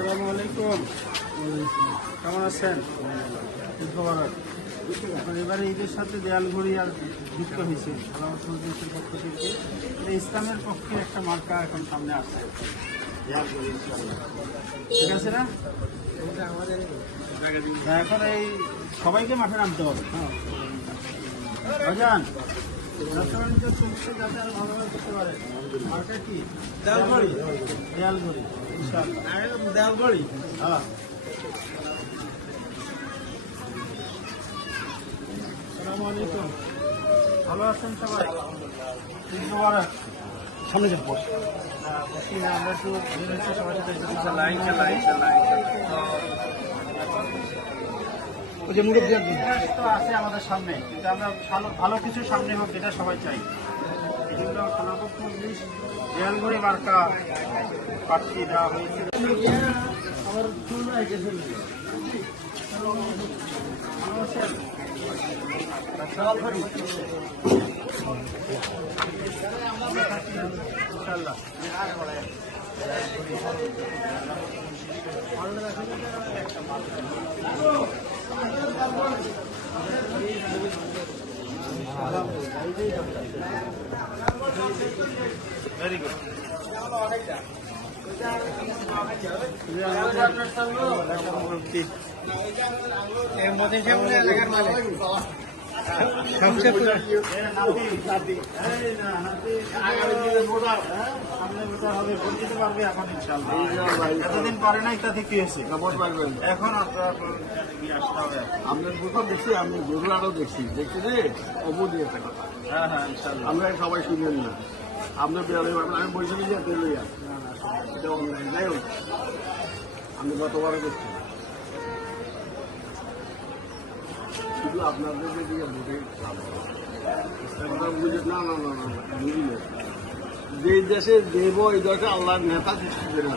আসসালামু আলাইকুম। কেমন আছেন? এবারে ঈদের সাথে দেয়াল ঘড়ি আর যুক্ত হয়েছে। পক্ষ থেকে। ইসলামের পক্ষে একটা মার্কা এখন সামনে আসছে ঠিক আছে না? এখন এই সবাইকে মাঠে নামতে হবে। হ্যাঁ। ঘড়ি হ্যাঁ আসসালামু আলাইকুম ভালো আছেন সবাই সামনে যাব আমরা একটু সবার সাথে একটু কথা চালাই, যে তো আছে আমাদের সামনে। কিন্তু আমরা ভালো ভালো কিছু সামনে হোক এটা সবাই চাই। জন্য সনাতন মজলিস দেয়ালঘড়ি মার্কা প্রার্থী দেওয়া হয়েছে। আমার চুল নাই গেছে ভালো এতদিন পারে আপনার নিয়ে আসতে হবে আপনার বুঝো দেখছি আমি গরু আরও দেখছি দেখছি রে অবু দিয়ে কথা হ্যাঁ হ্যাঁ আমরা সবাই শুনলেন না আপনার বিয়ালে আমি বলছি যে যাই হোক আমি গতবারও দেখছি শুধু আপনাদের দিকে ভোটে না না না না বুঝলে যে দেব, এই দেশে আল্লাহর নেতা সৃষ্টি করে।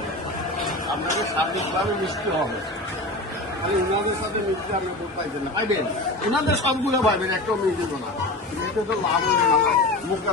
আপনাকে সার্বিকভাবে মিষ্টি হবে? খালি ওনাদের সাথে মিষ্টি আপনি ভোট পাইছেন না। পাইবেন। ওনাদের সবগুলো পাইবেন, একটাও এতে তো লাভ হবে না। মুখটা